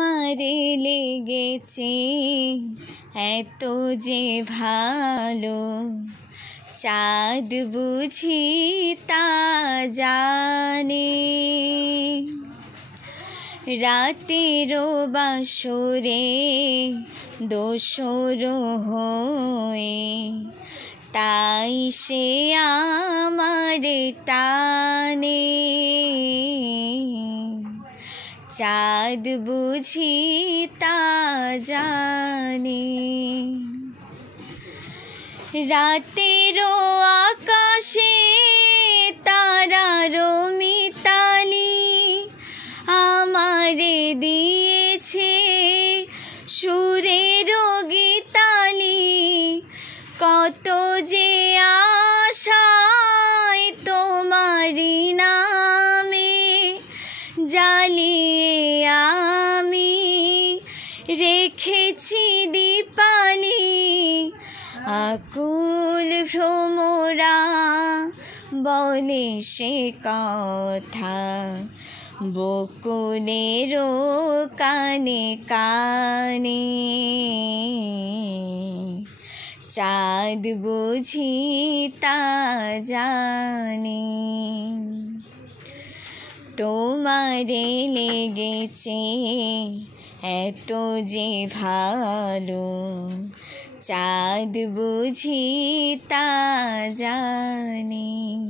তোমারে লেগেছে এত যে ভালো, চাঁদ বুঝি তা জানে। রাতেরও বাসরে দোসর হয়ে, তাই সে আমারে টানে। চাঁদ বুঝি তা জানে। রাতেরও আকাশে তারারও মিতালি আমারে দিয়েছে সুরেরও গীতালি। কত যে আশায় তোমারি নামে জ্বালিয়ে আমি রেখেছি দীপালি। আকুল ভ্রমরা বলে সে কথা বকুলেরও কানে কানে। চাঁদ বুঝি তা জানে। তোমারে লেগেছে এত যে ভালো, চাঁদ বুঝি তা জানে।